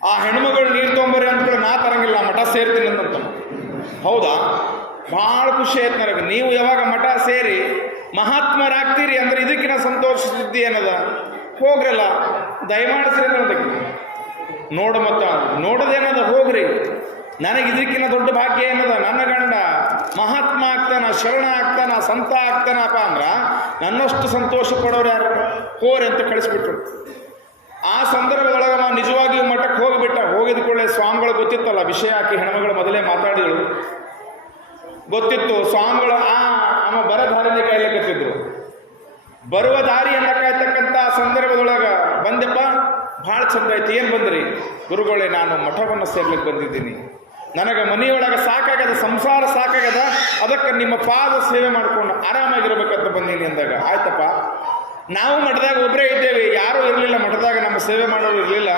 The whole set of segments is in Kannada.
ಆ ಹೆಣ್ಮಗಳು ನೀರು ತೊಗೊಂಬರ್ರಿ ಅಂದ್ಕೊಳ್ಳಿ, ನಾ ತರಂಗಿಲ್ಲ, ಮಠ ಸೇರ್ತೀನಿ ಅಂತ. ಹೌದಾ? ಭಾಳ ಖುಷಿ ಆಯ್ತು ನನಗೆ. ನೀವು ಯಾವಾಗ ಮಠ ಸೇರಿ ಮಹಾತ್ಮರಾಗ್ತೀರಿ ಅಂದ್ರೆ ಇದಕ್ಕಿನ ಸಂತೋಷ ಸುದ್ದಿ ಏನದ? ಹೋಗ್ರಲ್ಲ, ದಯಮಾಡಿಸ್ರಿ ಅನ್ನೋದಕ್ಕೆ ನೋಡು. ಮತ್ತ ನೋಡೋದೇನದ? ಹೋಗ್ರಿ. ನನಗೆ ಇದಕ್ಕಿಂತ ದೊಡ್ಡ ಭಾಗ್ಯ ಏನದ? ನನ್ನ ಗಂಡ ಮಹಾತ್ಮ ಆಗ್ತಾನ, ಶರಣ ಆಗ್ತಾನ, ಸಂತ ಆಗ್ತಾನಪ್ಪ ಅಂದ್ರೆ ನನ್ನಷ್ಟು ಸಂತೋಷ ಪಡೋರು ಯಾರು? ಹೋರಿ ಅಂತ ಕಳಿಸ್ಬಿಟ್ರು. ಆ ಸಂದರ್ಭದೊಳಗೆ ನಾವು ನಿಜವಾಗಿಯೂ ಮಠಕ್ಕೆ ಹೋಗಿಬಿಟ್ಟ. ಹೋಗಿದ ಕೂಡಲೇ ಸ್ವಾಮಿಗಳು ಗೊತ್ತಿತ್ತಲ್ಲ ವಿಷಯ, ಹಾಕಿ ಹೆಣ್ಮಗಳು ಮೊದಲೇ ಮಾತಾಡಿದಳು, ಗೊತ್ತಿತ್ತು. ಸ್ವಾಮಿಗಳು ಅವ ಬರ ದಾರಿಯಲ್ಲಿ ಕಾಯ್ಲಿಕ್ಕತ್ತಿದ್ರು. ಬರುವ ದಾರಿಯನ್ನು ಕಾಯ್ತಕ್ಕಂಥ ಸಂದರ್ಭದೊಳಗೆ ಬಂದೆಪ್ಪ, ಭಾಳ ಚಂದ ಆಯ್ತು. ಏನು ಬಂದ್ರಿ? ಗುರುಗಳೇ, ನಾನು ಮಠವನ್ನು ಸೇರ್ಲಿಕ್ಕೆ ಬಂದಿದ್ದೀನಿ. ನನಗೆ ಮನೆಯೊಳಗೆ ಸಾಕಾಗದ, ಸಂಸಾರ ಸಾಕಾಗದ, ಅದಕ್ಕೆ ನಿಮ್ಮ ಪಾದ ಸೇವೆ ಮಾಡಿಕೊಂಡು ಆರಾಮಾಗಿರ್ಬೇಕಂತ ಬಂದೀನಿ ಅಂದಾಗ, ಆಯ್ತಪ್ಪ, ನಾವು ಮಠದಾಗ ಒಬ್ಬರೇ ಇದ್ದೇವೆ, ಯಾರೂ ಇರಲಿಲ್ಲ ಮಠದಾಗ, ನಮ್ಮ ಸೇವೆ ಮಾಡೋರು ಇರಲಿಲ್ಲ.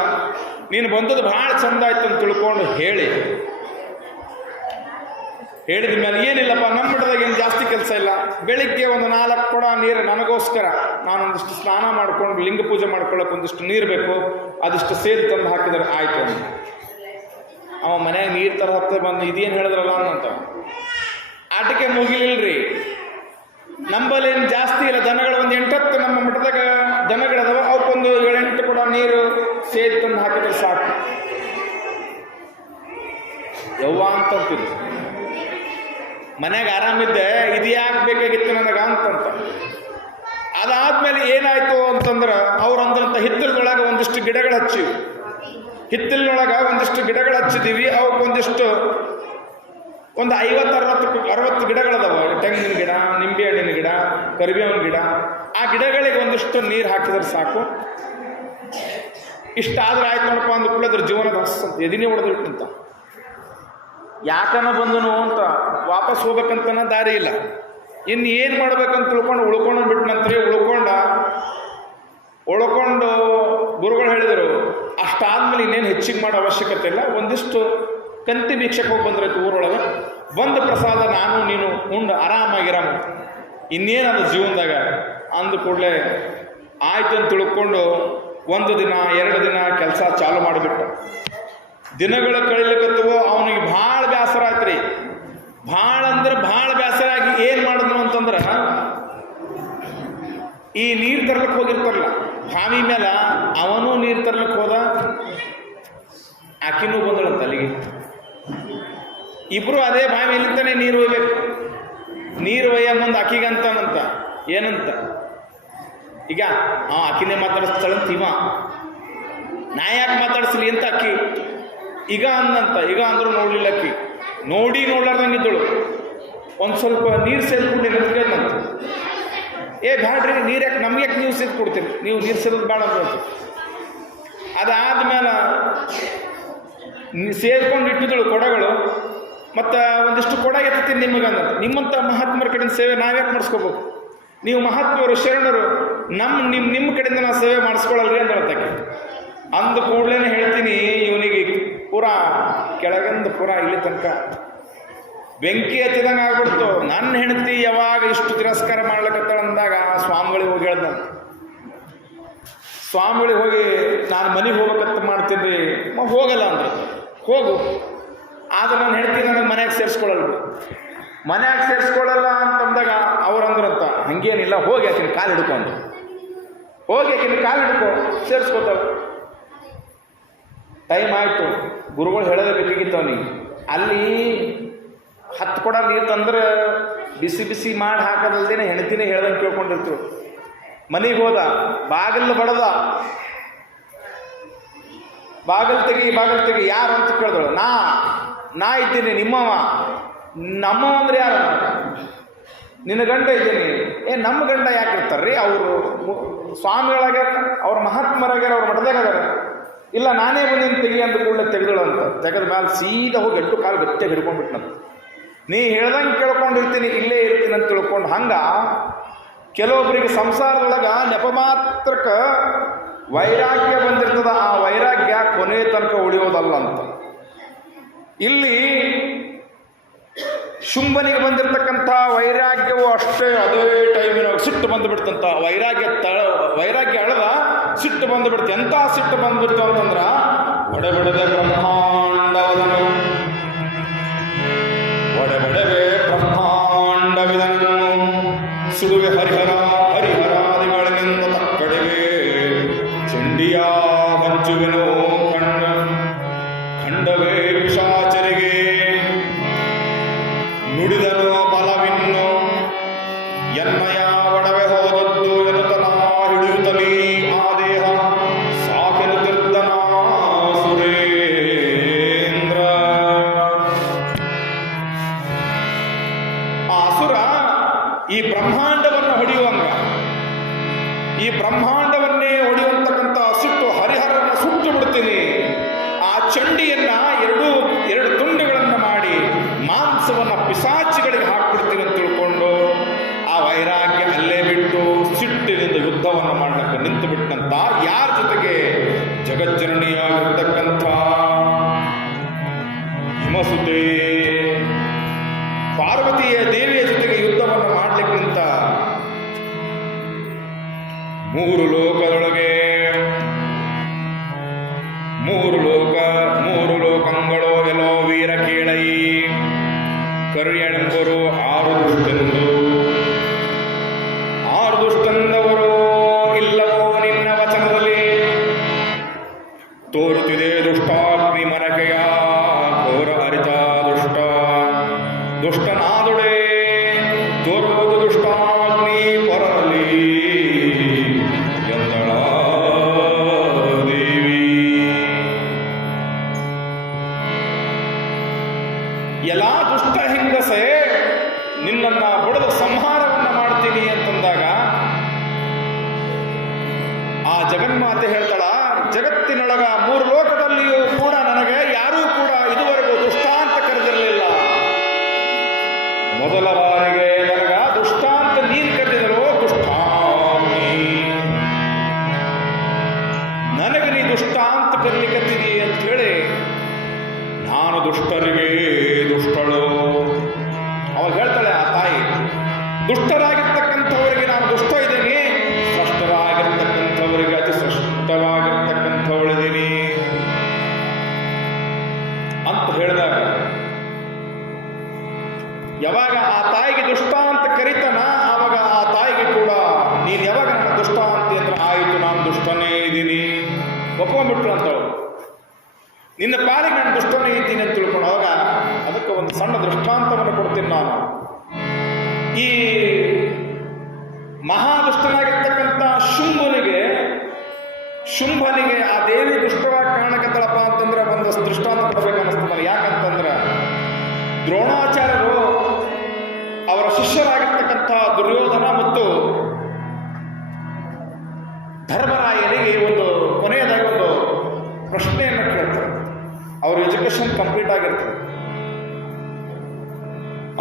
ನೀನು ಬಂದದ್ದು ಭಾಳ ಚಂದ ಆಯ್ತು ಅಂತ ತಿಳ್ಕೊಂಡು ಹೇಳಿದ ಮೇಲೆ, ಏನಿಲ್ಲಪ್ಪ, ನಮ್ಮ ಮಠದಾಗ ಏನು ಜಾಸ್ತಿ ಕೆಲಸ ಇಲ್ಲ. ಬೆಳಿಗ್ಗೆ ಒಂದು 4 ಕೊಡ ನೀರು ನನಗೋಸ್ಕರ, ನಾನೊಂದಿಷ್ಟು ಸ್ನಾನ ಮಾಡ್ಕೊಂಡು ಲಿಂಗ ಪೂಜೆ ಮಾಡ್ಕೊಳ್ಳೋಕೆ ಒಂದಿಷ್ಟು ನೀರು ಬೇಕು, ಅದಿಷ್ಟು ಸೇರಿ ತಂದು ಹಾಕಿದರೆ ಆಯ್ತು ಅಂತ. ಅವ ಮನೆಯಾಗ ನೀರು ತರ ಹತ್ತ ಬಂದು ಇದೇನು ಹೇಳಿದ್ರಲ್ಲ ಅನ್ನಂತ. ಆಟಕ್ಕೆ ಮುಗಿಲಿಲ್ರಿ. ನಂಬಲೇನು ಜಾಸ್ತಿ ಇಲ್ಲ, ದನಗಳು ಒಂದು 8-10 ನಮ್ಮ ಮಠದಾಗ ದನಗಳದಾವ, ಅವಕ್ಕೊಂದು 7-8 ಕೊಡ ನೀರು ಸೇರಿ ತಂದು ಹಾಕಿದ್ರೆ ಸಾಕು. ಯವ್ವ ಅಂತಂತಿದ್ರು. ಮನೆಗೆ ಆರಾಮಿದ್ದೆ, ಇದು ಯಾಕೆ ಬೇಕಾಗಿತ್ತು ನನಗೆ ಅಂತಂತ. ಅದಾದ್ಮೇಲೆ ಏನಾಯ್ತು ಅಂತಂದ್ರೆ, ಅವ್ರು ಅಂದ್ರಂತ ಹಿತ್ತಲದೊಳಗೆ ಒಂದಿಷ್ಟು ಗಿಡಗಳು ಹಚ್ಚಿವಿ. ಹಿತ್ತಲಿನೊಳಗೆ ಒಂದಿಷ್ಟು ಗಿಡಗಳು ಹಚ್ಚಿದ್ದೀವಿ. ಅವಕ್ಕೊಂದಿಷ್ಟು ಒಂದು 50-60 ಗಿಡಗಳದಾವ. ತೆಂಗಿನ ಗಿಡ, ನಿಂಬೆ ಹಣ್ಣಿನ ಗಿಡ, ಕರಿಬೇವಿನ ಗಿಡ. ಆ ಗಿಡಗಳಿಗೆ ಒಂದಿಷ್ಟು ನೀರು ಹಾಕಿದ್ರೆ ಸಾಕು. ಇಷ್ಟಾದ್ರೆ ಆಯ್ತು ನೋಡಪ್ಪ ಅಂದ ಕೂಡ ಅದ್ರ ಜೀವನದ ಎದಿನೇ ಹೊಡೆದಿಟ್ಟಂತ. ಯಾಕನ ಬಂದನು ಅಂತ ವಾಪಸ್ ಹೋಗ್ಬೇಕಂತನ ದಾರಿ ಇಲ್ಲ. ಇನ್ನು ಏನು ಮಾಡ್ಬೇಕಂತ ತಿಳ್ಕೊಂಡು ಉಳ್ಕೊಂಡು ಬಿಟ್ಟು ನಂತರ ಉಳ್ಕೊಂಡು ಗುರುಗಳು ಹೇಳಿದರು, ಅಷ್ಟಾದ್ಮೇಲೆ ಇನ್ನೇನು ಹೆಚ್ಚಿಗೆ ಮಾಡೋ ಅವಶ್ಯಕತೆ ಇಲ್ಲ, ಒಂದಿಷ್ಟು ಕಂತಿ ಭಿಕ್ಷಕ್ಕೆ ಹೋಗಿ ಬಂದ್ರೈತೆ ಊರೊಳಗೆ, ಬಂದು ಪ್ರಸಾದ ನಾನು ನೀನು ಉಂಡು ಆರಾಮಾಗಿರಾಮ, ಇನ್ನೇನದು ಜೀವನದಾಗ ಅಂದ ಕೂಡಲೇ ಆಯ್ತು ಅಂತ ತಿಳ್ಕೊಂಡು 1 ದಿನ 2 ದಿನ ಕೆಲಸ ಚಾಲು ಮಾಡಿಬಿಟ್ಟ. ದಿನಗಳು ಕಳಿಲಿಕ್ಕತ್ತವೋ ಅವನಿಗೆ ಭಾಳ ಬೇಸರ ಆಯ್ತು ರೀ. ಭಾಳ ಅಂದ್ರೆ ಭಾಳ ಬೇಸರ ಆಗಿ ಏನು ಮಾಡಿದ್ರು ಅಂತಂದ್ರೆ, ಈ ನೀರು ತರ್ಲಿಕ್ಕೆ ಹೋಗಿರ್ತಾರಲ್ಲ ಬಾವಿ ಮೇಲೆ, ಅವನೂ ನೀರು ತರ್ಲಿಕ್ಕೆ ಹೋದ, ಆಕಿನೂ ಬಂದಳಂತ ಅಲ್ಲಿಗೆ. ಇಬ್ಬರು ಅದೇ ಬಾವಿಯಲ್ಲಿಂತಾನೆ ನೀರು ಒಯ್ಬೇಕು. ನೀರು ಒಯ್ಯ ಮುಂದೆ ಆಕಿಗಂತಾನಂತ, ಏನಂತ, ಈಗ ಆಕಿನೇ ಮಾತಾಡಿಸ್ತಾಳಂತ ಇವ, ನಾ ಯಾಕೆ ಮಾತಾಡಿಸ್ಲಿ ಅಂತ ಅಕ್ಕಿ ಈಗ ಅಂದಂತ. ಈಗ ಅಂದ್ರೂ ನೋಡ್ಲಿಲ್ಲ ಅಕ್ಕಿ, ನೋಡ್ಲಾರ್ದಂಗಿದ್ದಳು. ಒಂದು ಸ್ವಲ್ಪ ನೀರು ಸೇದ್ಕೊಂಡು ನಿಂತ್ಕೊಂಡಂತ, ಬ್ಯಾಡ್ರಿ ನೀರು ಯಾಕೆ, ನಮ್ಗೆ ಯಾಕೆ ನೀವು ಸೇದ್ ಕೊಡ್ತೀರಿ, ನೀವು ನೀರು ಸೇದೋದು ಬೇಡ ಅಂತ. ಅದಾದ್ಮೇಲೆ ಸೇದ್ಕೊಂಡು ಇಟ್ಟಿದ್ದಳು ಕೊಡಗಳು. ಮತ್ತು ಒಂದಿಷ್ಟು ಕೊಡ ಎತ್ತೀನಿ ನಿಮಗಂದ. ನಿಮ್ಮಂಥ ಮಹಾತ್ಮರ ಕಡೆಯಿಂದ ಸೇವೆ ನಾವ್ಯಾಕೆ ಮಾಡಿಸ್ಕೋಬೇಕು, ನೀವು ಮಹಾತ್ಮರು ಶರಣರು, ನಿಮ್ಮ ಕಡೆಯಿಂದ ನಾವು ಸೇವೆ ಮಾಡಿಸ್ಕೊಳ್ಳಲ್ರಿ ಅಂತ ಹೇಳ್ತಕ್ಕೆ. ಅಂದ ಕೂಡಲೇ ಹೇಳ್ತೀನಿ, ಇವನಿಗೆ ಪೂರಾ ಕೆಳಗಿಂದ ಪೂರಾ ಇಲ್ಲಿ ತನಕ ಬೆಂಕಿ ಹತ್ತಿದಂಗೆ ಆಗ್ಬಿಡ್ತು. ನನ್ನ ಹೆಂಡತಿ ಯಾವಾಗ ಇಷ್ಟು ತಿರಸ್ಕಾರ ಮಾಡ್ಲಿಕ್ಕತ್ತಾಳ ಅಂದಾಗ ಸ್ವಾಮಿಗಳಿಗೆ ಹೋಗಿ ಹೇಳ್ದಂತ. ಸ್ವಾಮಿಗಳಿಗೆ ಹೋಗಿ, ನಾನು ಮನೆಗೆ ಹೋಗ್ಬೇಕಂತ ಮಾಡ್ತೀನಿ, ಹೋಗಲ್ಲ ಅಂದ್ರೆ ಹೋಗು, ಆದ್ರೆ ನಾನು ಹೆಂಡತಿ ನನಗೆ ಮನೆಯಾಗ ಸೇರಿಸ್ಕೊಳ್ಳಲ್ರಿ. ಮನೆಯಾಗ ಸೇರಿಸ್ಕೊಳ್ಳಲ್ಲ ಅಂತಂದಾಗ ಅವ್ರಂದ್ರಂತ, ಹಂಗೇನಿಲ್ಲ, ಹೋಗಿ ಆಕಿನ ಕಾಲು ಹಿಡ್ಕೊಂಡು ಹೋಗಿ ಆಕಿನ ಕಾಲು ಹಿಡ್ಕೊ, ಸೇರಿಸ್ಕೊತಾವ. ಟೈಮ್ ಆಯಿತು, ಗುರುಗಳು ಹೇಳೋದೇ ಬೇಕಾಗಿತ್ತು ಅವನಿಗೆ. ಅಲ್ಲಿ 10 ಕೊಡ ನೀರು ತಂದ್ರೆ ಬಿಸಿ ಮಾಡಿ ಹಾಕೋದಲ್ದೇನೆ ಹೆಂಡತಿನೇ ಹೇಳ್ದಂಗೆ ಕೇಳ್ಕೊಂಡಿರ್ತೀವಿ. ಮನೆಗೆ ಹೋದ, ಬಾಗಿಲು ಬಡದ, ಬಾಗಿಲು ತೆಗಿ ಯಾರು ಅಂತ ಕೇಳಿದಳು. ನಾ ಇದ್ದೀನಿ, ನಿಮ್ಮವ. ನಮ್ಮವ ಅಂದ್ರೆ ಯಾರು? ನಿನ್ನ ಗಂಡ ಇದ್ದೀನಿ. ನಮ್ಮ ಗಂಡ ಯಾಕೆ ಇರ್ತಾರ್ರಿ? ಅವರು ಸ್ವಾಮಿಗಳಾಗ್ಯಾರ, ಅವ್ರ ಮಹಾತ್ಮರಾಗ್ಯಾರ, ಅವ್ರ ಮಠದಾಗ ಅದಾರ. ಇಲ್ಲ, ನಾನೇ ಬಂದಿನ ತೆಗಿ ಅಂದ ಕೂಡಲೇ ತೆಗೆದಳು ಅಂತ. ತೆಗೆದ ಮೇಲೆ ಸೀದಾ ಹೋಗಿ 8 ಕಾಲು ಗಟ್ಟಿಯಾಗಿ ಹಿಡ್ಕೊಂಡ್ಬಿಟ್ನಂತ. ನೀ ಹೇಳ್ದಂಗೆ ಕೇಳ್ಕೊಂಡಿರ್ತೀನಿ, ಇಲ್ಲೇ ಇರ್ತೀನಿ ಅಂತ ತಿಳ್ಕೊಂಡು. ಹಂಗೆ ಕೆಲವೊಬ್ಬರಿಗೆ ಸಂಸಾರದೊಳಗೆ ನೆಪ ಮಾತ್ರಕ್ಕೆ ವೈರಾಗ್ಯ ಬಂದಿರ್ತದ. ಆ ವೈರಾಗ್ಯ ಕೊನೆ ತನಕ ಉಳಿಯೋದಲ್ಲ ಅಂತ. ಇಲ್ಲಿ ಶುಂಭನಿಗೆ ಬಂದಿರತಕ್ಕಂಥ ವೈರಾಗ್ಯವು ಅಷ್ಟೇ, ಅದೇ ಟೈಮಿನ ಸಿಟ್ಟು ಬಂದುಬಿಡ್ತಂತ. ವೈರಾಗ್ಯ ಅಳದ ಸಿಟ್ಟು ಬಂದುಬಿಡ್ತು. ಎಂಥ ಸಿಟ್ಟು ಬಂದುಬಿಡ್ತು ಅಂತಂದ್ರೆ, ಒಡೆಬೆಡದೆ ಬ್ರಹ್ಮಾಂಡವದನು ಒಡೆಬೆಡವೆ ಬ್ರಹ್ಮಾಂಡವಿದನು ಸುಡುವೆ ಹರಿಹರಾದಿಗಳಿಂದ ತಕ್ಕಡೆಗೆ ಚಂಡಿಯ ಹಂಚುವೆನೋ ಖಂಡವೇ ಪಿಶಾಚರಿಗೆ ನುಡಿದನು ಬಲವಿನ್ನು ಎನ್ನಯ ಒಡವೆ ಹೋದದ್ದು ಎನ್ನುತ್ತನ ಹಿಡಿಯುತ್ತಲೀ ಆ ದೇಹ ಸಾಕೆನುತ್ತಿದ್ದನ ಸುರೇಂದ್ರ. ಆ ಅಸುರ ಈ ಬ್ರಹ್ಮಾಂಡವನ್ನು ಹೊಡೆಯುವಂಗ, ಈ ಬ್ರಹ್ಮಾಂಡವನ್ನೇ ಹೊಡೆಯುವಂತಕ್ಕಂಥ ಸಿಟ್ಟು ಹರಿಹರನ್ನ ಸುಟ್ಟು ಬಿಡ್ತೀನಿ, ಆ ಚಂಡಿಯನ್ನ ಎರಡು ತುಂಡುಗಳನ್ನು ಮಾಡಿ ಮಾಂಸವನ್ನ ಪಿಸಾಚಿಗಳಿಗೆ ಹಾಕ್ಬಿಡ್ತೀನಿ ಅಂತ ತಿಳ್ಕೊಂಡು ಆ ವೈರಾಗ್ಯ ಅಲ್ಲೇ ಬಿಟ್ಟು ಸಿಟ್ಟಿನಿಂದ ಯುದ್ಧವನ್ನು ಮಾಡಲಿಕ್ಕೆ ನಿಂತು ಬಿಟ್ಟಂತ ಯಾರ ಜೊತೆಗೆ? ಜಗಜ್ಜನನಿಯಾಗಿರ್ತಕ್ಕಂಥ ಹಿಮಸುತೆ ಪಾರ್ವತಿಯ ದೇವಿಯ ಜೊತೆಗೆ ಯುದ್ಧವನ್ನು ಮಾಡಲಿಕ್ಕೆ ನಿಂತ. ಮೂರು ಲೋಕದೊಳಗೆ ಮೂರು ಲೋಕಂಗಳು ಎಲ್ಲೋ ವೀರ ಕೇಳೈ ಕರ್ಯಣಂಬರು ಆರು ದುಷ್ಟಂದವರು ಇಲ್ಲವೋ ನಿನ್ನ ವಚನದಲ್ಲಿ ತೋರುತ್ತಿದೆ ದುಷ್ಟಾಗ್ನಿ ಮರಕೆಯ ಘೋರ ಅರಿತ ದುಷ್ಟನಾದುಡೆ ತೋರುವುದು ದುಷ್ಟಾಗ್ನಿ ಹೊರಲಿ ಎಂದಳ ದೇವಿ. ಎಲ್ಲಾ ದುಷ್ಟ ಹೆಂಗಸೆ ನಿನ್ನನ್ನ ಬಡದು ಸಂಹಾರವನ್ನ ಮಾಡ್ತೀನಿ ಅಂತಂದಾಗ ಆ ಜಗನ್ಮಾತೆ ಹೇಳ್ತಾಳ, ಜಗತ್ತಿನೊಳಗ ಮೂರು ಲೋಕದಲ್ಲಿಯೂ ಕೂಡ ನನಗೆ ಯಾರೂ ಕೂಡ ಇದುವರೆಗೂ ದುಷ್ಟ ಅಂತ ಕರೆದಿರಲಿಲ್ಲ. ಮೊದಲ ಬಾರಿಗೆ ನನಗ ದುಷ್ಟ ಅಂತ ನೀನು ಕರೆದಿದ್ರು, ದುಷ್ಟಾಮಿ ನನಗೆ ನೀ ದುಷ್ಟ ಅಂತ ಕರೀಲಿಕ್ಕತ್ತೀನಿ ಅಂತ ಹೇಳಿ ನಾನು ದುಷ್ಟರಿಗೆ ದುಷ್ಟಳು. ಅವಾಗ ಹೇಳ್ತಾಳೆ ಆ ತಾಯಿ, ದುಷ್ಟರಾಗಿರ್ತಕ್ಕಂಥವರಿಗೆ ನಾನು ದುಷ್ಟ ಇದ್ದೀನಿ, ಸ್ರಷ್ಟರಾಗಿರ್ತಕ್ಕಂಥವರಿಗೆ ಅತಿ ಸ್ರಷ್ಟವಾಗಿರ್ತಕ್ಕಂಥವಳಿದ್ದೀನಿ ಅಂತ ಹೇಳಿದಾಗ ಯಾವಾಗ ಆ ತಾಯಿಗೆ ದುಷ್ಟ ಅಂತ ಕರೀತಾನ, ಆವಾಗ ಆ ತಾಯಿಗೆ ಕೂಡ ನೀನು ಯಾವಾಗ ನನ್ನ ದುಷ್ಟ ಅಂತ ಅಂದ್ರೆ ಆಯಿತು ನಾನು ದುಷ್ಟನೇ ಇದ್ದೀನಿ ಒಪ್ಕೊಂಡ್ಬಿಟ್ರು ಅಂತವಳು. ನಿನ್ನ ಪಾಲಿಗೆ ನಾನು ದುಷ್ಟನೇ ಇದ್ದೀನಿ ಅಂತ ತಿಳ್ಕೊಂಡು ಅವಾಗ ಅದಕ್ಕೆ ಒಂದು ಸಣ್ಣ ದೃಷ್ಟಾಂತವನ್ನು ಕೊಡ್ತೀನಿ ನಾನು. ಈ ಮಹಾದುಷ್ಟನಾಗಿರ್ತಕ್ಕಂಥ ಶುಂಭನಿಗೆ ಆ ದೇವಿ ದುಷ್ಟವಾಗಿ ಕಾರಣಕತ್ತಳಪ್ಪ ಅಂತಂದ್ರೆ ಒಂದು ದೃಷ್ಟಾಂತ ಕೊಡಬೇಕು ಅನ್ನಿಸ್ತದೆ. ಯಾಕಂತಂದ್ರೆ ದ್ರೋಣಾಚಾರ್ಯರು ಅವರ ಶಿಷ್ಯರಾಗಿರ್ತಕ್ಕಂಥ ದುರ್ಯೋಧನ ಮತ್ತು ಧರ್ಮರಾಯನಿಗೆ ಒಂದು ಕೊನೆಯದಾಗಿ ಒಂದು ಪ್ರಶ್ನೆಯನ್ನು ಕೇಳ್ತಾರೆ. ಅವ್ರ ಎಜುಕೇಶನ್ ಕಂಪ್ಲೀಟ್ ಆಗಿರ್ತದೆ,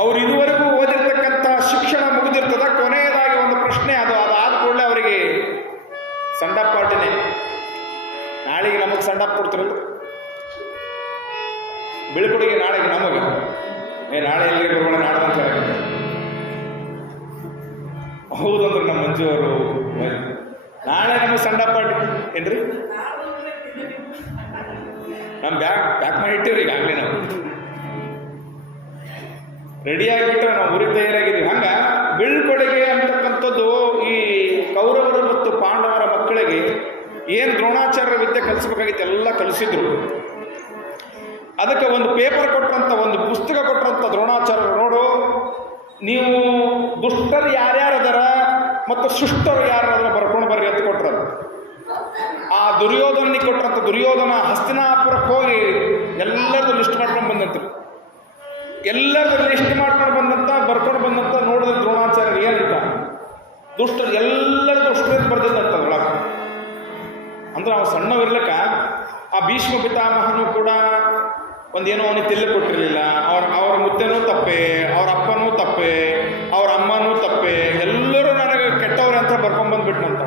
ಅವ್ರು ಇದುವರೆಗೂ ಓದಿರ್ತಕ್ಕಂಥ ಶಿಕ್ಷಣ ಮುಗಿದಿರ್ತದ. ಕೊನೆಯದಾಗಿ ಒಂದು ಪ್ರಶ್ನೆ, ಅದಾದ ಕೂಡಲೇ ಅವರಿಗೆ ಸಂಡಪ್ ಪಾರ್ಟಿನೇ. ನಾಳೆಗೆ ನಮಗೆ ಸಂಡಪ್ ಕೊಡ್ತಿರಲ್ಲ, ಬೀಳ್ಕೊಡುಗೆ ನಾಳೆಗೆ ನಮಗೆ, ನಾಳೆ ಎಲ್ಲಿಗೆ ಬರೋಣ ನಾಡ್ದಂತ ಹೇಳಿ ಹೌದಂದ್ರೆ ನಮ್ಮ ಮಂಜು ಅವರು ನಾಳೆ ನಮಗೆ ಸಂಡಪ್ ಪಾರ್ಟಿ ಏನ್ರಿ, ನಮ್ಮ ಬ್ಯಾಕ್ ಮಾಡಿ ಇಟ್ಟಿವ್ರಿ ಈಗಾಗಲೇ ನಾವು ರೆಡಿಯಾಗಿಬಿಟ್ರೆ ನಾವು ಊರಿಗೆ ತಯಾರಾಗಿದ್ದೀವಿ. ಹಂಗ ಬೀಳ್ಕೊಡುಗೆ ಅಂತಕ್ಕಂಥದ್ದು ಈ ಕೌರವರು ಮತ್ತು ಪಾಂಡವರ ಮಕ್ಕಳಿಗೆ ಏನು ದ್ರೋಣಾಚಾರ್ಯ ವಿದ್ಯೆ ಕಲಿಸ್ಬೇಕಾಗಿತ್ತು ಎಲ್ಲ ಕಲಿಸಿದ್ರು. ಅದಕ್ಕೆ ಒಂದು ಪೇಪರ್ ಕೊಟ್ರಂತ, ಒಂದು ಪುಸ್ತಕ ಕೊಟ್ರಂತ ದ್ರೋಣಾಚಾರ್ಯರು, ನೋಡು ನೀವು ದುಷ್ಟರು ಯಾರ್ಯಾರದಾರ ಮತ್ತು ಶಿಷ್ಟರು ಯಾರ್ಯಾರ ಬರ್ಕೊಂಡು ಬರ್ರಿ ಅಂತ ಕೊಟ್ರ. ಆ ದುರ್ಯೋಧನಿಗೆ ಕೊಟ್ರಂತ. ದುರ್ಯೋಧನ ಹಸ್ತಿನಾಪುರಕ್ಕೆ ಹೋಗಿ ಎಲ್ಲರದು ಲಿಸ್ಟ್ ಮಾಡ್ಕೊಂಡು ಬಂದಂತ, ಎಲ್ಲರದು ಲಿಸ್ಟ್ ಮಾಡ್ಕೊಂಡು ಬಂದಂತ, ಬರ್ಕೊಂಡು ಬಂದಂತ. ನೋಡಿದ್ರೆ ದ್ರೋಣಾಚಾರ್ಯ ಏನಂತ, ದುಷ್ಟರು ಎಲ್ಲರೂ ದುಷ್ಟರಿಂದ ಬರ್ದಿದ್ದಂತ ಒಳಗೆ. ಅಂದ್ರೆ ನಾವು ಸಣ್ಣವಿರ್ಲಿಕ್ಕ ಆ ಭೀಷ್ಮ ಪಿತಾಮಹನು ಕೂಡ ಒಂದೇನೋ ಅವನಿಗೆ ತಿಳ್ಳಿ ಕೊಟ್ಟಿರಲಿಲ್ಲ. ಅವ್ರ ಮುದ್ದೆನೂ ತಪ್ಪೆ, ಅವ್ರ ಅಪ್ಪನೂ ತಪ್ಪೆ, ಅವ್ರ ಅಮ್ಮನೂ ತಪ್ಪೆ, ಎಲ್ಲರೂ ನನಗೆ ಕೆಟ್ಟವ್ರೆ ಅಂತ ಬರ್ಕೊಂಡ್ಬಂದ್ಬಿಟ್ನಂತ.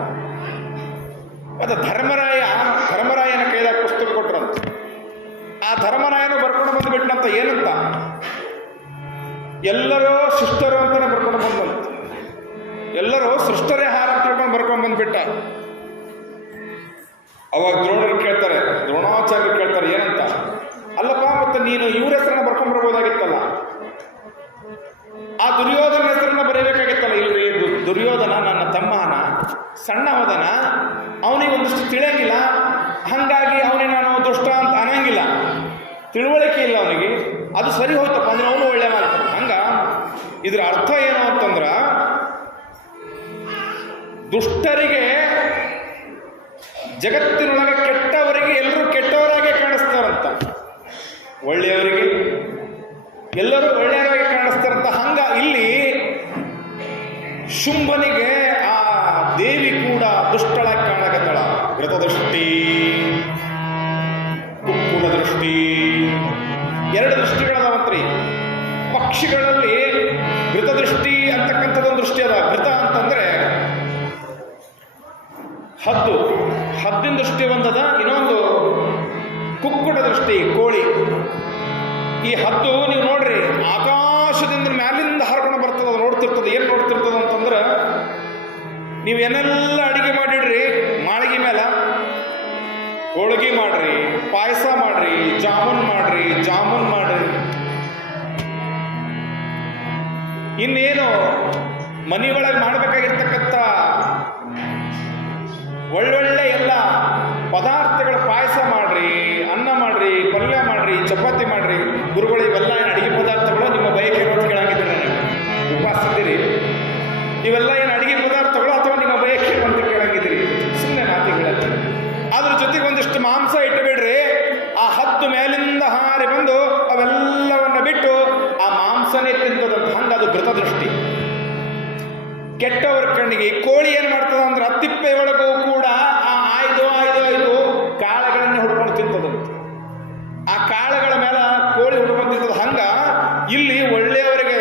ಮತ್ತು ಧರ್ಮರಾಯನ ಕೈದಾಗ ಪುಸ್ತಕ ಕೊಟ್ರಂತ. ಆ ಧರ್ಮರಾಯನು ಬರ್ಕೊಂಡು ಬಂದ್ಬಿಟ್ನಂತ. ಏನಂತ, ಎಲ್ಲರೂ ಶಿಷ್ಟರು ಅಂತಾನೆ ಬರ್ಕೊಂಡು ಬಂದಂತ. ಎಲ್ಲರೂ ಸೃಷ್ಟರೇ ಹಾರ ಅಂತ ತಿಳ್ಕೊಂಡು ಬರ್ಕೊಂಡು ಬಂದ್ಬಿಟ್ಟ. ಅವಾಗ ದ್ರೋಣರು ಕೇಳ್ತಾರೆ, ದ್ರೋಣಾಚಾರ್ಯ ಭೀಷ್ಮಾಚಾರ್ಯರು ಕೇಳ್ತಾರೆ ಏನಂತ, ಅಲ್ಲಪ್ಪ ಮತ್ತೆ ನೀನು ಇವ್ರ ಹೆಸರನ್ನ ಬರ್ಕೊಂಡ್ಬರ್ಬೋದಾಗಿತ್ತಲ್ಲ, ಆ ದುರ್ಯೋಧನ ಹೆಸರನ್ನ ಬರೀಬೇಕಾಗಿತ್ತಲ್ಲ. ಇಲ್ರಿ, ದುರ್ಯೋಧನ ನನ್ನ ತಮ್ಮನ, ಸಣ್ಣ ಹೋದನ, ಅವನಿಗೆ ಒಂದಿಷ್ಟು ತಿಳಿಯಂಗಿಲ್ಲ, ಹಂಗಾಗಿ ಅವನಿಗೆ ನಾನು ದುಷ್ಟ ಅಂತ ಅನ್ನಂಗಿಲ್ಲ, ತಿಳುವಳಿಕೆ ಇಲ್ಲ ಅವನಿಗೆ, ಅದು ಸರಿ ಹೋಯ್ತಪ್ಪ ಅಂದ್ರೆ ಅವನು ಒಳ್ಳೆ ಮಾತು. ಹಂಗ ಇದ್ರ ಅರ್ಥ ಏನು ಅಂತಂದ್ರ, ದುಷ್ಟರಿಗೆ ಜಗತ್ತಿನೊಳಗೆ ಕೆಟ್ಟವರಿಗೆ ಎಲ್ಲರೂ ಕೆಟ್ಟವರಾಗೆ ಕಾಣಿಸ್ತಾರಂತ, ಒಳ್ಳೆಯವರಿಗೆ ಎಲ್ಲರೂ ಒಳ್ಳೆಯವರಾಗಿ ಕಾಣಿಸ್ತಾರಂತ. ಹಂಗ ಇಲ್ಲಿ ಶುಂಭನಿಗೆ ಆ ದೇವಿ ಕೂಡ ದುಷ್ಟಳಾಗಿ ಕಾಣಕತ್ತಳ. ಗೃತದೃಷ್ಟಿ, ಕುಕ್ಕುಲ ದೃಷ್ಟಿ, ಎರಡು ದೃಷ್ಟಿಗಳದಾವಂತ್ರಿ. ಪಕ್ಷಿಗಳಲ್ಲಿ ಘೃತದೃಷ್ಟಿ ಅಂತಕ್ಕಂಥದ್ದೊಂದು ದೃಷ್ಟಿ ಅದ. ಘೃತ ಅಂತಂದ್ರೆ ಹದ್ದು, ಹದ್ದಿನ ದೃಷ್ಟಿ ಒಂದದ. ಇನ್ನೊಂದು ಕುಕ್ಕುಟ ದೃಷ್ಟಿ, ಕೋಳಿ. ಈ ಹದ್ದು ನೀವು ನೋಡ್ರಿ, ಆಕಾಶದಿಂದ ಮ್ಯಾಲಿಂದ ಹರ್ಕೊಂಡು ಬರ್ತದ, ನೋಡ್ತಿರ್ತದೆ. ಏನ್ ನೋಡ್ತಿರ್ತದ ಅಂತಂದ್ರೆ, ನೀವು ಏನೆಲ್ಲ ಅಡಿಗೆ ಮಾಡಿಡ್ರಿ ಮಾಳಿಗೆ ಮೇಲೆ, ಹೋಳಿಗೆ ಮಾಡ್ರಿ, ಪಾಯಸ ಮಾಡ್ರಿ, ಜಾಮೂನ್ ಮಾಡ್ರಿ, ಇನ್ನೇನು ಮನಿ ಒಳಗೆ ಮಾಡಬೇಕಾಗಿರ್ತಕ್ಕಂಥ ಒಳ್ಳೊಳ್ಳೆ ಎಲ್ಲ ಪದಾರ್ಥಗಳ ಪಾಯಸ ಮಾಡ್ರಿ, ಅನ್ನ ಮಾಡ್ರಿ, ಪಲ್ಯ ಮಾಡ್ರಿ, ಚಪಾತಿ ಮಾಡ್ರಿ. ಗುರುಗಳು ಇವೆಲ್ಲ ಏನು ಅಡಿಗೆ ಪದಾರ್ಥಗಳು ನಿಮ್ಮ ಬಯಕೆ ಅಂತ ಕೇಳಾಗಿದ್ರಿ, ನನಗೆ ಉಪವಾಸ ಇದ್ದೀರಿ, ಇವೆಲ್ಲ ಏನು ಅಡಿಗೆ ಪದಾರ್ಥಗಳು ಅಥವಾ ನಿಮ್ಮ ಬಯಕೆ ಅಂತ ಕೇಳಾಗಿದ್ದೀರಿ. ಸುಮ್ಮನೆ ಮಾತಿಗಳಲ್ಲಿ ಅದ್ರ ಜೊತೆಗೆ ಒಂದಿಷ್ಟು ಮಾಂಸ ಇಟ್ಟುಬಿಡ್ರಿ. ಆ ಹದ್ದು ಮೇಲಿಂದ ಹಾರಿ ಬಂದು ಅವೆಲ್ಲವನ್ನ ಬಿಟ್ಟು ಆ ಮಾಂಸನೇ ತಿಂತದಂತ. ಹಂಗ ಅದು ಘೃತದೃಷ್ಟಿ. ಕೆಟ್ಟವರ ಕಣ್ಣಿಗೆ ಕೋಳಿ ಏನ್ ಮಾಡ್ತದ ಅಂದ್ರೆ, ತಿಪ್ಪೆ ಒಳಗೂ ಕೂಡ ಆ ಆಯ್ದು ಕಾಳುಗಳನ್ನೇ ಹುಡ್ಕೊಂಡು ತಿಂತದಂತ. ಆ ಕಾಳುಗಳ ಮೇಲೆ ಕೋಳಿ ಹುಡ್ಕೊಂಡು ತಿಂತದ. ಹಂಗ ಇಲ್ಲಿ ಒಳ್ಳೆಯವರಿಗೆ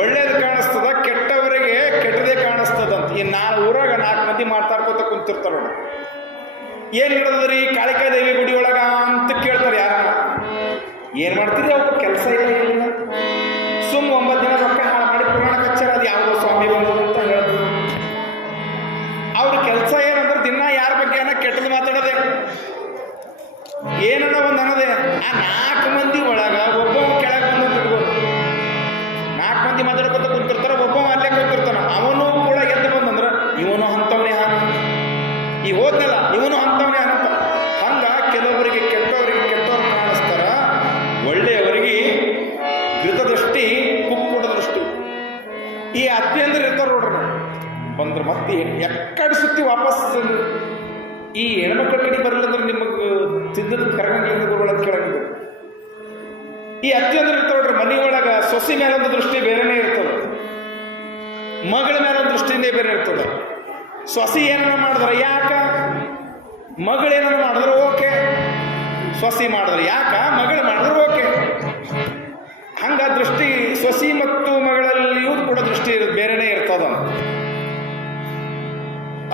ಒಳ್ಳೇದು ಕಾಣಿಸ್ತದ, ಕೆಟ್ಟವರಿಗೆ ಕೆಟ್ಟದೇ ಕಾಣಿಸ್ತದಂತ. ಈ ಊರಾಗ 4 ಮಂದಿ ಮಾತಾಡ್ಕೊತ ಕುಂತಿರ್ತಾರ. ಏನ್ ಹಿಡಿದ್ರಿ ಕಾಳಿಕಾಯಿ ದೇವಿ ಗುಡಿ ಒಳಗ ಅಂತ ಕೇಳ್ತಾರೆ. ಯಾರ ಏನ್ ಮಾಡ್ತೀರಿ, ಅವ್ರ ಕೆಲಸ ಇಲ್ಲ, ಸುಮ್ 9 ದಿನ ರೊಕ್ಕ ಹಾಳು ಮಾಡಿ ಪುರಾಣ ಕಚ್ಚಾರ, ಅದು ಯಾವುದೋ ಸ್ವಾಮಿ ಬಂದದು ಅಂತ ಹೇಳಿದ್ರು. ಅವ್ರ ಕೆಲಸ ಏನಂದ್ರೆ ದಿನ ಯಾರ ಬಗ್ಗೆ ಏನೋ ಕೆಟ್ಟದ್ದು ಮಾತಾಡೋದೆ, ಏನನ್ನ ಒಂದು ಅನ್ನೋದೆ. ಆ 4 ಮಂದಿ ಒಳಗ ಒಬ್ಬ ಕೆಳಗೆ ಬಂದು ತಿಳ್ಬೋದು. 4 ಮಂದಿ ಮಾತಾಡ್ಕೊತ ಕುಂತಿರ್ತಾರ, ಒಬ್ಬ ಅಲ್ಲೇ ಕುಂತಿರ್ತಾನ. ಅವನು ಕೂಡ ಎದ್ದು ಬಂದಂದ್ರ ಇವನು ಅಂತವನೇ ಹಾನ, ಈ ಹೋದ್ನಲ್ಲ ಇವನು ಅಂತವನೇ ಅಂತ. ಹಂಗ ಕೆಲವರಿಗೆ ಕೆಟ್ಟವರಿಗೆ ಕೆಟ್ಟವ್ರು ಕಾಣಿಸ್ತಾರ, ಒಳ್ಳೆಯವರಿಗೆ ಘೃತದೃಷ್ಟಿ, ಕುಕ್ಕುಟ ದೃಷ್ಟಿ. ಈ ಅತ್ಯಂದ್ರೆ ಇರ್ತಾರ ನೋಡ್ರಿ, ಬಂದ್ರೆ ಮತ್ತೆ ಎಕ್ಕಡೆ ಸುತ್ತಿ ವಾಪಸ್ ಈ ಹೆಣ್ಮಕ್ಳ ಕಡೆ ಬರಲ್ಲಂದ್ರೆ ನಿಮಗೆ ತಿದ್ದದ ಕರಗಂಗಿಲ್ಲ ಗುರುಗಳಂತ ಕೇಳಂಗಿದ್ರು. ಈ ಅತ್ಯಂದ್ರೆ ಇರ್ತಾರ ನೋಡ್ರಿ, ಮನೆ ಒಳಗ ಸೊಸಿ ಮೇಲೊಂದು ದೃಷ್ಟಿ ಬೇರೆನೇ ಇರ್ತದೆ, ಮಗಳ ಮೇಲೊಂದು ದೃಷ್ಟಿನೇ ಬೇರೆ ಇರ್ತದೆ. ಸೊಸಿ ಏನಾರ ಮಾಡಿದ್ರ ಯಾಕ, ಮಗಳೇನಾರ ಮಾಡಿದ್ರು ಓಕೆ, ಸೊಸಿ ಮಾಡಿದ್ರೆ ಯಾಕ, ಮಗಳು ಮಾಡಿದ್ರು ಓಕೆ. ಹಂಗ ದೃಷ್ಟಿ ಸೊಸಿ ಮತ್ತು ಮಗಳಲ್ಲಿಯೂ ಕೂಡ ದೃಷ್ಟಿ ಬೇರೆನೇ ಇರ್ತದ.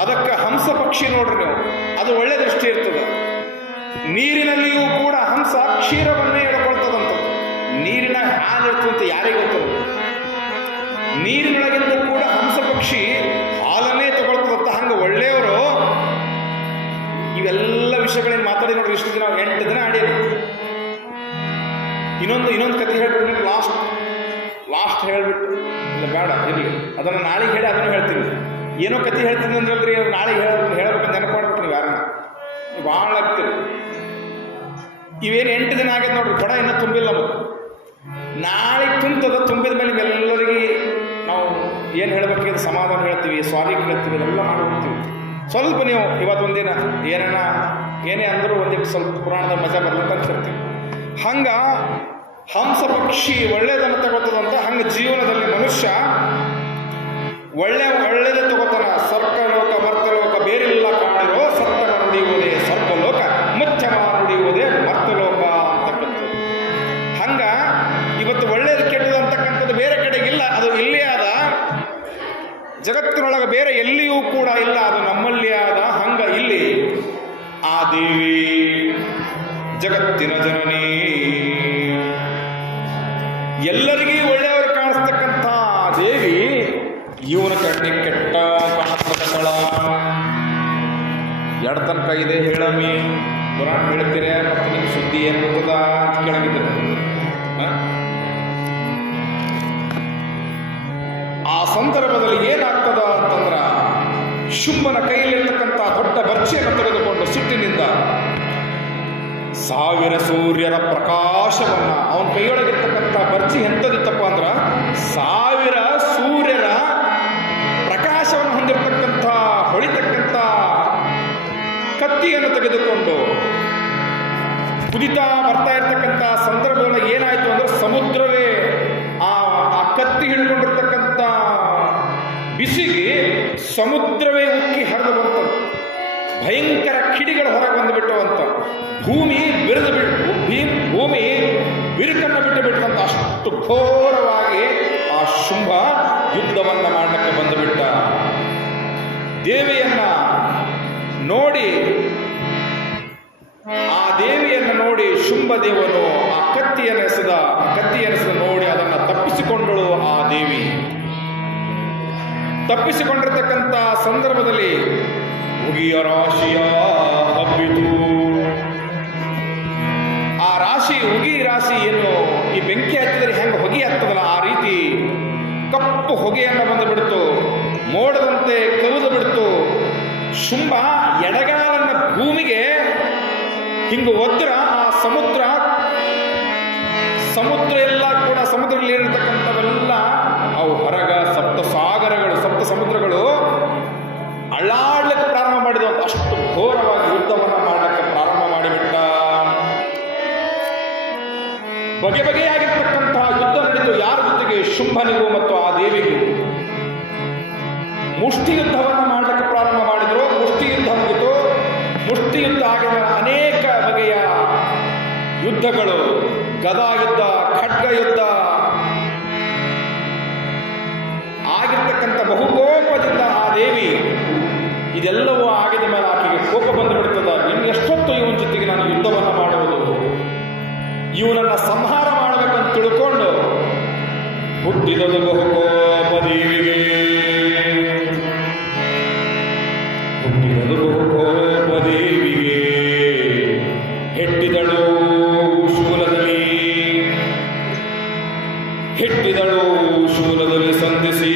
ಅದಕ್ಕೆ ಹಂಸ ಪಕ್ಷಿ ನೋಡ್ರಿ ನೀವು, ಅದು ಒಳ್ಳೆ ದೃಷ್ಟಿ ಇರ್ತದೆ. ನೀರಿನಲ್ಲಿಯೂ ಕೂಡ ಹಂಸ ಕ್ಷೀರವನ್ನೇ ಎಳ್ಕೊಳ್ತದಂತ. ನೀರಿನ ಹಾಲು ಇರ್ತದಂತ ಯಾರಿಗೆ ಗೊತ್ತದ. ನೀರಿನೊಳಗಿಂದ ಕೂಡ ಹಂಸ ಪಕ್ಷಿ ಹಾಲನ್ನೇ ತಗೊಳ್ತದಂತ. ಹಂಗ ಒಳ್ಳೆಯವರು ಇವೆಲ್ಲ ವಿಷಯಗಳೇನು ಮಾತಾಡಿ ನೋಡ್ರಿ. ಇಷ್ಟು ದಿನ 8 ದಿನ ಆಡಿರಿ. ಇನ್ನೊಂದು ಕತೆ ಹೇಳ್ಬಿಟ್ಟು ಲಾಸ್ಟ್ ಹೇಳ್ಬಿಟ್ಟು, ಇಲ್ಲ ಬೇಡ ಇರಲಿ, ಅದನ್ನು ನಾಳೆಗೆ ಹೇಳಿ ಅದನ್ನು ಹೇಳ್ತೀನಿ. ಏನೋ ಕತೆ ಹೇಳ್ತೀನಿ ಅಂದ್ರಲ್ರಿ, ನಾಳೆಗೆ ಹೇಳ್ಬೇಕಂತ ನೆನಪು ಮಾಡ್ಬೇಕು. ನೀವು ಯಾರನ್ನ ಭಾಳ ಆಗ್ತೀರಿ. ಇವೇನು 8 ದಿನ ಆಗೈತೆ ನೋಡ್ರಿ, ಕೊಡ ಇನ್ನೂ ತುಂಬಿಲ್ಲ. ನಾಳೆ ತುಂಬ್ತದ. ತುಂಬಿದ ಮೇಲೆ ಎಲ್ಲರಿಗೆ ನಾವು ಏನು ಹೇಳ್ಬೇಕಿದ್ರೆ ಸಮಾಧಾನ ಹೇಳ್ತೀವಿ, ಸಾರಿ ಹೇಳ್ತೀವಿ, ಇದೆಲ್ಲ ಮಾಡ್ಬಿಡ್ತೀವಿ. ಸ್ವಲ್ಪ ನೀವು ಇವತ್ತೊಂದಿನ ಏನೇ ಅಂದರೂ ಒಂದಿಟ್ಟು ಸ್ವಲ್ಪ ಪುರಾಣದ ಮಜಾ ಬರ್ಬೇಕಂತ ಹೇಳ್ತೀವಿ. ಹಂಗ ಹಂಸ ಪಕ್ಷಿ ಒಳ್ಳೇದನ್ನು ತಗೋತದಂತ. ಹಂಗ ಜೀವನದಲ್ಲಿ ಮನುಷ್ಯ ಒಳ್ಳೇದೇ ತಗೋತಾನ. ಸ್ವರ್ಗಲೋಕ ಮರ್ತಲೋಕ ಬೇರೆಲ್ಲ ಕಾಣಿರೋ ಸತ್ತಮ ನುಡಿಯುವುದೇ ಸ್ವರ್ಗಲೋಕ, ಮುಚ್ಚಮ ನುಡಿಯುವುದೇ ಮರ್ತಲೋಕ ಅಂತಕ್ಕಂಥದ್ದು. ಹಂಗ ಇವತ್ತು ಒಳ್ಳೇದು ಕೆಟ್ಟದು ಅಂತಕ್ಕಂಥದ್ದು ಬೇರೆ ಕಡೆಗಿಲ್ಲ, ಅದು ಇಲ್ಲೇ ಆದ. ಜಗತ್ತಿನೊಳಗೆ ಬೇರೆ ಎಲ್ಲಿಯೂ ಕೂಡ ಇಲ್ಲ, ಅದು ನಮ್ಮಲ್ಲಿ ಆದ. ಹಂಗ ಇಲ್ಲಿ ಆ ದೇವಿ ಜಗತ್ತಿನ ಜನನಿ, ಎಲ್ಲರಿಗೂ ಒಳ್ಳೆಯವರು ಕಾಣಿಸ್ತಕ್ಕಂಥ ದೇವಿ ಇವನ ಕಣ್ಣಿಗೆ ಕೆಟ್ಟ ಕಾಣಿಸ್ತಕ್ಕಳ. ಎಡತನಕ ಇದೆ ಹೇಳಮಿ, ಪುರಾಣ ಹೇಳ್ತೀರ ಮತ್ತು ನಿಮ್ಮ ಸುದ್ದಿ ಏನಿರ್ತದ ಅಂತ ಕೇಳಾಗಿದ್ದೀರ. ಆ ಸಂದರ್ಭದಲ್ಲಿ ಏನಾಗ್ತದ ಅಂತಂದ್ರ ಶುಂಭನ ಕೈಯಲ್ಲಿರ್ತಕ್ಕಂಥ ದೊಡ್ಡ ಬರ್ಚಿಯನ್ನು ತೆಗೆದುಕೊಂಡು ಸಿಟ್ಟಿನಿಂದ 1000 ಸೂರ್ಯರ ಪ್ರಕಾಶವನ್ನ, ಅವನ ಕೈಯೊಳಗಿರ್ತಕ್ಕಂಥ ಬರ್ಚಿ ಎಂಥದಿತ್ತಪ್ಪ ಅಂದ್ರ 1000 ಸೂರ್ಯರ ಪ್ರಕಾಶವನ್ನು ಹೊಂದಿರತಕ್ಕಂಥ ಹೊಳಿತಕ್ಕಂಥ ಕತ್ತಿಯನ್ನು ತೆಗೆದುಕೊಂಡು ಕುದಿತಾ ಬರ್ತಾ ಇರ್ತಕ್ಕಂಥ ಸಂದರ್ಭದಲ್ಲಿ ಏನಾಯ್ತು ಅಂದ್ರೆ ಸಮುದ್ರವೇ ಆ ಕತ್ತಿ ಹಿಡ್ಕೊಂಡಿರ್ತಕ್ಕಂಥ ಬಿಸಿಗೆ ಸಮುದ್ರವೇ ಉಕ್ಕಿ ಹರಿದು ಬಂತು. ಭಯಂಕರ ಕಿಡಿಗಳು ಹೊರಗೆ ಬಂದುಬಿಟ್ಟು ಅಂತ ಭೂಮಿ ಬಿರಿದು ಬಿಟ್ಟು ಭೂಮಿ ಬಿರುಕನ್ನು ಬಿಟ್ಟು ಬಿಟ್ಟಂತ ಅಷ್ಟು ಘೋರವಾಗಿ ಆ ಶುಂಭ ಯುದ್ಧವನ್ನ ಮಾಡಲಿಕ್ಕೆ ಬಂದುಬಿಟ್ಟ. ದೇವಿಯನ್ನ ನೋಡಿ, ಆ ದೇವಿಯನ್ನು ನೋಡಿ ಶುಂಭ ದೇವನು ಆ ಕತ್ತಿಯನ್ನೆಸೆದ ನೋಡಿ ಅದನ್ನು ತಪ್ಪಿಸಿಕೊಂಡಳು. ಆ ದೇವಿ ತಪ್ಪಿಸಿಕೊಂಡಿರ್ತಕ್ಕಂಥ ಸಂದರ್ಭದಲ್ಲಿ ಉಗಿಯ ರಾಶಿಯ ಹಬ್ಬಿತು. ಆ ರಾಶಿ, ಉಗಿ ರಾಶಿ ಏನು ಈ ಬೆಂಕಿ ಹತ್ತಿದರೆ ಹೆಂಗೆ ಹೊಗೆ ಹತ್ತದಲ್ಲ ಆ ರೀತಿ ಕಪ್ಪು ಹೊಗೆಯನ್ನು ಬಂದು ಬಿಡ್ತು, ಮೋಡದಂತೆ ಕವಿದು ಬಿಡ್ತು. ಶುಂಭ ಎಡಗಾಲನ್ನ ಭೂಮಿಗೆ ಹಿಂಗೆ ಒದ್ರ ಆ ಸಮುದ್ರ ಎಲ್ಲ ಕೂಡ ಸಮುದ್ರದಲ್ಲಿ ಏನಿರ್ತಕ್ಕಂಥವೆಲ್ಲ ಅವು ಹೊರಗ ಸಪ್ತ ಸಮುದ್ರಗಳು ಅಳ್ಳಾಡ್ಲಿಕ್ಕೆ ಪ್ರಾರಂಭ ಮಾಡಿದವು. ಅಷ್ಟು ಘೋರವಾಗಿ ಯುದ್ಧವನ್ನ ಮಾಡಲಿಕ್ಕೆ ಪ್ರಾರಂಭ ಮಾಡಿಬಿಟ್ಟ. ಬಗೆಬಗೆಯಾಗಿರ್ತಕ್ಕಂತಹ ಯುದ್ಧ ನಡೆದು ಯಾರ ಜೊತೆಗೆ? ಶುಂಭನಿಗೂ ಮತ್ತು ಆ ದೇವಿಗೂ. ಮುಷ್ಟಿ ಯುದ್ಧವನ್ನ ಮಾಡಲಿಕ್ಕೆ ಪ್ರಾರಂಭ ಮಾಡಿದ್ರು. ಮುಷ್ಟಿ ಯುದ್ಧ ಮುಗಿತು. ಮುಷ್ಟಿ ಯುದ್ಧ ಆಗಿದ ಅನೇಕ ಬಗೆಯ ಯುದ್ಧಗಳು, ಗದಾ ಯುದ್ಧ, ಖಡ್ಗ ಯುದ್ಧ ಆಗಿರ್ತಕ್ಕಂಥ ಬಹುಕೋಪದಿಂದ ಆ ದೇವಿ ಇದೆಲ್ಲವೂ ಆಗಿದ ಮೇಲೆ ಆಕೆಗೆ ಕೋಪ ಬಂದು ಬಿಡ್ತದ. ಇನ್ನು ಎಷ್ಟೊತ್ತು ಇವನ ಜೊತೆಗೆ ನಾನು ಯುದ್ಧವನ್ನು ಮಾಡುವುದು, ಇವನನ್ನ ಸಂಹಾರ ಮಾಡಬೇಕಂತ ತಿಳ್ಕೊಂಡು ಹುಟ್ಟಿದದು ಬಹುಕೋಪ ದೇವಿಗೆ. ಹೆಟ್ಟಿದಳು ಶೂಲದಲ್ಲಿ ಸಂಧಿಸಿ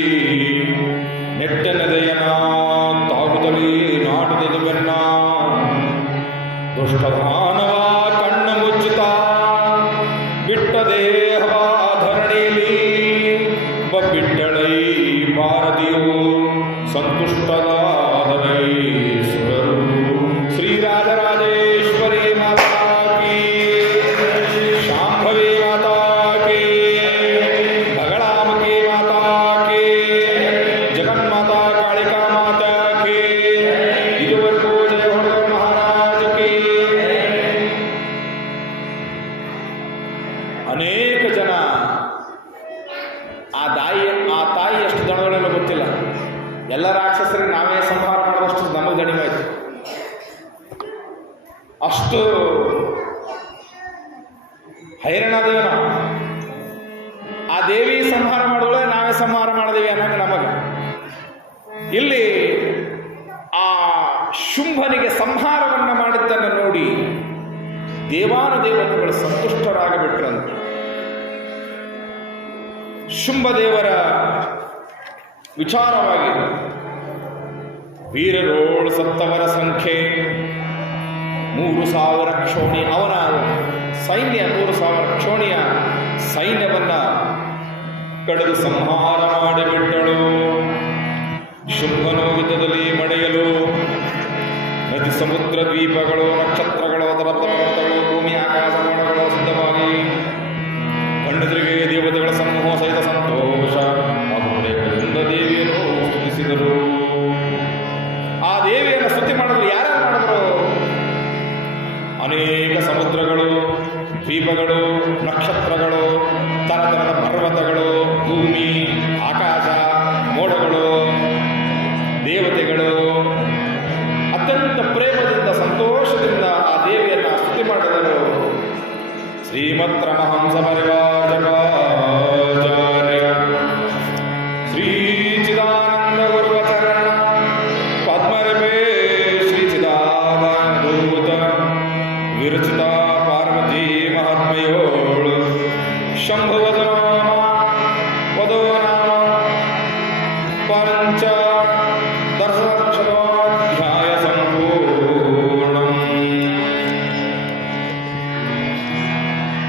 ನೆಟ್ಟನೆದೆಯನ ತಾಗುತ್ತಲೇ ನಾಟದ ಬೆನ್ನ ದುಷ್ಟದಾನವ ಕಣ್ಣ ಮುಚ್ಚುತ್ತ ಬಿಟ್ಟ ದೇಹ ಧರಣಿಯಲ್ಲಿ ಬಬ್ಬಿಟ್ಟಳೈ ಭಾರತಿಯು ಸಂತುಷ್ಟದಾದರೈ ಸುರರು. ಶ್ರೀರಾಜರಾಜೇಶ್ವರಿ ಮಾತಾ ಕೀ, ಶಾಂಭವಿ ಮಾತಾ ಕೀ, ಬಗಳಾಮುಖಿ ಮಾತಾ ಕೀ, ಜಗನ್ಮಾತಾ ಕಾಳಿಕಾ ಮಾತಾ ಕೀ. ಇದುವರೆಗೂ ಜಯ ಹೊಡೆದ ಮಹಾರಾಜ ಕೀ. ಅನೇಕ ಜನ ಆ ತಾಯಿ ಎಷ್ಟು ದಣಗಳನ್ನು ಗೊತ್ತಿಲ್ಲ. ಎಲ್ಲ ರಾಕ್ಷಸರಿಗೆ ನಾವೇ ಸಂಹಾರ ಮಾಡುವಷ್ಟು ನಮಗೆ ದಣಿವಾಯ್ತು. ಅಷ್ಟು ಹೈರಾಣದೇವ ನಾವು. ಆ ದೇವಿ ಸಂಹಾರ ಮಾಡಿದ್ರೆ ನಾವೇ ಸಂಹಾರ ಮಾಡಿದೇವಿ ಅನ್ನೋದು ನಮಗೆ. ಇಲ್ಲಿ ಆ ಶುಂಭನಿಗೆ ಸಂಹಾರವನ್ನು ಮಾಡಿದ್ದನ್ನು ನೋಡಿ ದೇವಾನುದೇವತೆಗಳು ಸಂತುಷ್ಟರಾಗಿಬಿಟ್ರಂತೆ. ಶುಂಭದೇವರ ವಿಚಾರವಾಗಿ ವೀರರೋಳು ಸತ್ತವರ ಸಂಖ್ಯೆ 3000 ಕ್ಷೋಣಿ. ಅವನ ಸೈನ್ಯ 3000 ಕ್ಷೋಣಿಯ ಸೈನ್ಯವನ್ನ ಕಡಿದು ಸಂಹಾರ ಮಾಡಿಬಿಟ್ಟಳು. ಶುಂಭನು ಯುದ್ಧದಲ್ಲಿ ಮಳೆಯಲು ನದಿ ಸಮುದ್ರ ದ್ವೀಪಗಳು ನಕ್ಷತ್ರಗಳು ಅದರ ಪರ್ವತಗಳು ಭೂಮಿ ಆಕಾಶ ಮೋಡಗಳು ಸಿದ್ಧವಾಗಿ ಕಣ್ಣೆದುರಿಗೆ ದೇವತೆಗಳ ಸಮೂಹ ಸಹಿತ ಸಂತೋಷ ಪ್ರೇಮದಿಂದ ದೇವಿಯನ್ನು ಸ್ತುತಿಸಿದರು. ಆ ದೇವಿಯನ್ನು ಸ್ತುತಿ ಮಾಡಿದ್ರು. ಯಾರ್ಯಾರು ಮಾಡಿದ್ರು? ಅನೇಕ ಸಮುದ್ರಗಳು, ದ್ವೀಪಗಳು, ನಕ್ಷತ್ರಗಳು, ತರತರದ ಪರ್ವತಗಳು, ಭೂಮಿ, ಆಕಾಶ, ಮೋಡಗಳು, ದೇವತೆಗಳು ಅತ್ಯಂತ ಪ್ರೇಮದಿಂದ ಸಂತೋಷದಿಂದ ಆ ದೇವಿಯನ್ನು ಸ್ತುತಿ ಮಾಡಿದರು. ಶ್ರೀಮತ್ ರಮಹಂಸ ಪರಿವಾರಕಾಚಾರ್ಯ ಶ್ರೀ ಚಿದಾನಂದ ಗುರುವಚರಣ ಪದ್ಮರಪೇ ಶ್ರೀ ಚಿದಾನಂದೂತ ಶಂಭುವದೋ ವದೋ ನಾಮ ಪಂಚ ದರ್ಶನ